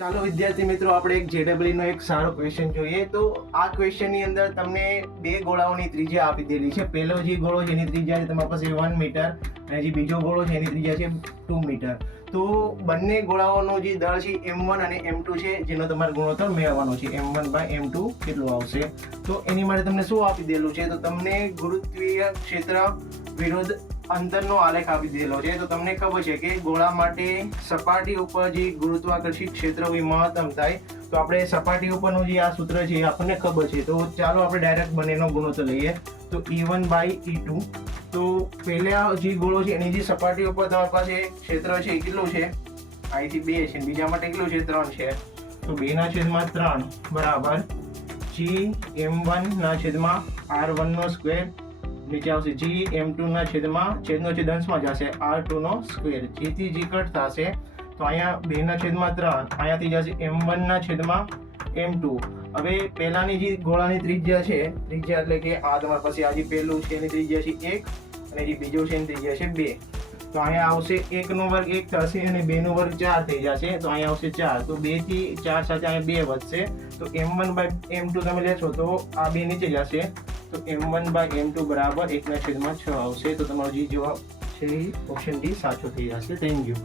ચાલો વિદ્યાર્થી મિત્રો, આપણે એક જેડબલી નો એક સારો ક્વેશ્ચન જોઈએ. તો આ ક્વેશ્ચનની અંદર તમને બે ગોળાઓની ત્રિજ્યા આપી દેલી છે. પહેલો જે ગોળો છે, એની ત્રિજ્યા છે, તમારી પાસે વન મીટર અને જે બીજો ગોળો છે, એની ત્રિજ્યા છે ટુ મીટર તો બંને ગોળાઓનો જે દળ છે, એમ વન અને એમ ટુ છે, જેનો તમારે ગુણોત્તર મેળવવાનો છે. M one by M two કેટલો આવશે? તો એની માટે તમને શું આપી દેલું છે? તો તમને ગુરુત્વીય ક્ષેત્ર વિરુદ્ધ અંતરનો આલેખ આપી દીધેલો છે. તો તમને ખબર છે કે ગોળા માટે સપાટી ઉપર જે ગુરુત્વાકર્ષિત ક્ષેત્ર હોય મહત્તમ થાય. તો આપણે સપાટી ઉપરનું જે આ સૂત્ર છે એ આપણને ખબર છે. તો ચાલો આપણે ડાયરેક્ટ બંનેનો ગુણોત્તર લઈએ. તો E one by E two તો પહેલા જે ગોળો છે, એની જે સપાટી ઉપર તમારી પાસે ક્ષેત્ર છે એ કેટલું છે? અહીંથી બે છે બીજા માટે કેટલું છે? ત્રણ છે. તો બેના છેદમાં ત્રણ બરાબર. જી એમ વન ના છેદમાં આર વન નો સ્ક્વેર નીચે આવશે. જી એમ ટુ ના છેદમાં, છેદનો છેદ અંશમાં જશે. આર ટુ નો સ્ક્વેર જેથી જી કટ થશે. તો અહીંયા બે ના છેદમાં ત્રણ. અહીંયાથી જશે એમ વન ના છેદમાં એમ ટુ હવે પહેલાની જે ગોળાની ત્રિજ્યા છે, ત્રિજ્યા એટલે કે આ તમારી પાસે આ જે પહેલું છે એની ત્રિજ્યા છે એક અને જે બીજું છે એની ત્રિજ્યા છે બે. તો અહીંયા આવશે એક નો વર્ગ એક થશે અને બે નો વર્ગ ચાર થઈ જશે. તો અહીંયા આવશે ચાર. તો બેથી ચાર સાથે અહીંયા બે વધશે. તો M one by M two તમે લેશો તો આ બે નીચે જશે. તો M one by M two બરાબર એકના છેદમાં છ આવશે. તો તમારો જે જવાબ છે ઓપ્શન ડી, સાચો થઈ જશે. Thank you